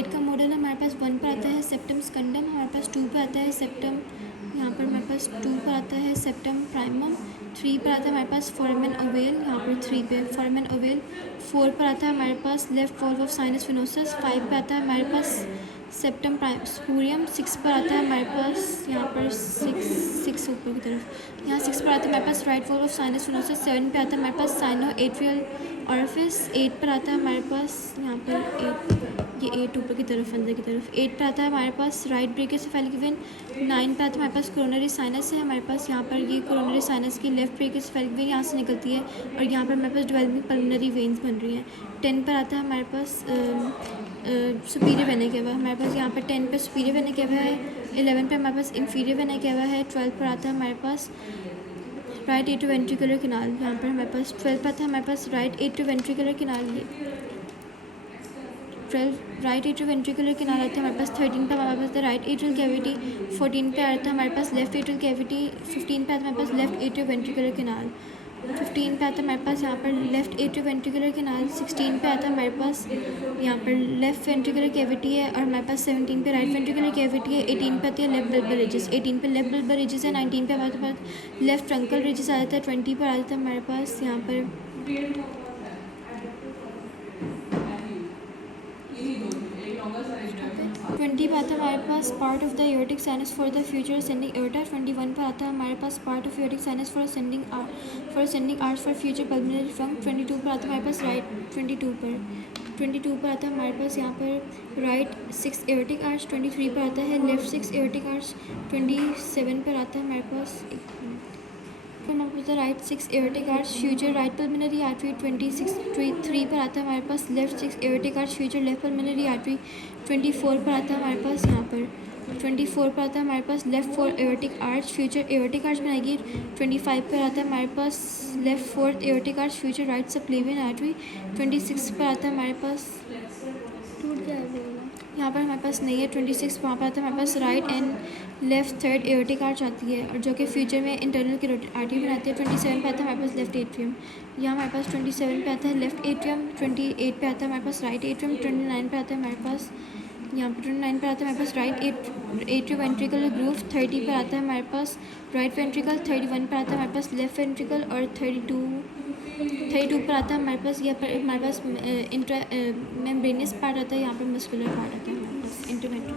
8 का मॉडल हमारे पास 1 पर आता है सेप्टम स्कंडम, हमारे पास 2 पर आता है सेप्टम, यहाँ पर हमारे पास 2 पर आता है सेप्टम प्राइमम, 3 पर आता है हमारे पास फोरामेन ओवेल, यहाँ पर 3 पे फोरामेन ओवेल, 4 पर आता है हमारे पास left valve of sinus venosus, 5 पर आता है हमारे पास सेप्टम स्पूरियम, 6 पर आता है हमारे पास यहाँ पर 6 ऊपर की तरफ, यहाँ 6 पर आता है हमारे पास right valve of sinus venosus, 7 पे आता है हमारे पास साइनो एट्रियल ऑरिफिस, 8 पर आता है हमारे पास यहाँ पर 8 ऊपर की तरफ अंदर की तरफ, 8 पे आता है हमारे पास राइट ब्रेकियोसेफेलिक वेन, 9 पे आता है हमारे पास कोरोनरी साइनस है, हमारे पास यहाँ पर ये कोरोनरी साइनस की लेफ्ट ब्रेकियोसेफेलिक वेन यहाँ से निकलती है और यहाँ पर हमारे पास डेवलपिंग पल्मोनरी वेन्स बन रही हैं। 10 पर आता है हमारे पास सुपीरियर वेना केवा, हमारे पास यहाँ पर 10 पे सुपीरियर वेना केवा है, 11 पे हमारे पास इंफीरियर वेना केवा है, 12 पर आता है हमारे पास राइट एट्रोवेंट्रिकुलर कैनाल, यहाँ पर हमारे पास 12 पर आता है हमारे पास राइट एट्रोवेंट्रिकुलर कैनाल, 12 राइट एट्रोवेंट्रिकुलर कैनाल आता है हमारे पास, 13 पे हमारे पास राइट एट्रियल कैविटी, 14 पे आता है हमारे पास लेफ्ट एट्रियल कैविटी, 15 पे आता है हमारे पास लेफ्ट एट्रोवेंट्रिकुलर कैनाल, 15 पे आता है हमारे पास यहाँ पर लेफ्ट एट्रोवेंट्रिकुलर कैनाल, 16 पे आता है हमारे पास यहाँ पर लेफ्ट वेंट्रिकुलर कैविटी है और हमारे पास 17 पे राइट वेंट्रिकुलर कैविटी है, 18 पे आती है लेफ्ट बल्बर रिजेस, 18 पे लेफ्ट बल्बर रिजेस है, 19 पे हमारे पास लेफ्ट ट्रंकल रिजेस आ जाता है, 20 पर आ जाता है हमारे पास यहाँ पर 20 पे आता है हमारे पास part of the aortic sinus for the future ascending aorta, 21 पर आता है हमारे पास part of aortic sinus for ascending arch for future pulmonary trunk, 22 पर आता है हमारे पास राइट 22 पर आता है हमारे पास यहाँ पर राइट 6 एओर्टिक आर्च, 23 पर आता है लेफ्ट 6 एओर्टिक आर्च, 27 पर आता है हमारे पास हमारे पास right 6 aortic arch future right pulmonary artery, 3 पर आता है हमारे पास left 6 aortic arch future left pulmonary artery, 24 पर आता है हमारे पास यहाँ पर 24 पर आता है हमारे पास left 4 aortic arch future aortic arch बनाएगी, 25 पर आता है हमारे पास left 4 aortic arch future right subclavian artery, 26 पर आता है हमारे पास टूट जाएगा यहाँ पर हमारे पास नहीं है 26, वहाँ पर आता है हमारे पास right and left 3rd aortic arch आती है और जो कि फ्यूचर में इंटरनल कैरोटिड आर्टरी बनाती है। 27 पे आता है हमारे पास लेफ्ट एट्रियम, यहाँ हमारे पास 27 पे आता है लेफ्ट एट्रियम, 28 पे आता है हमारे पास राइट एट्रियम, 29 पे आता है हमारे पास यहाँ पर 29 पर आता है हमारे पास राइट एट्रोवेंट्रिकल ग्रूव, 30 पर आता है हमारे पास राइट वेंट्रिकल, 31 पर आता है हमारे पास लेफ्ट वेंट्रिकल और 32 पर आता है हमारे पास यहाँ पर हमारे पास इंट्रा मेम्ब्रेनियस पार्ट आता है, यहाँ पर मस्कुलर पार्ट आता है हमारे पास इंटरवेंट्रिकल।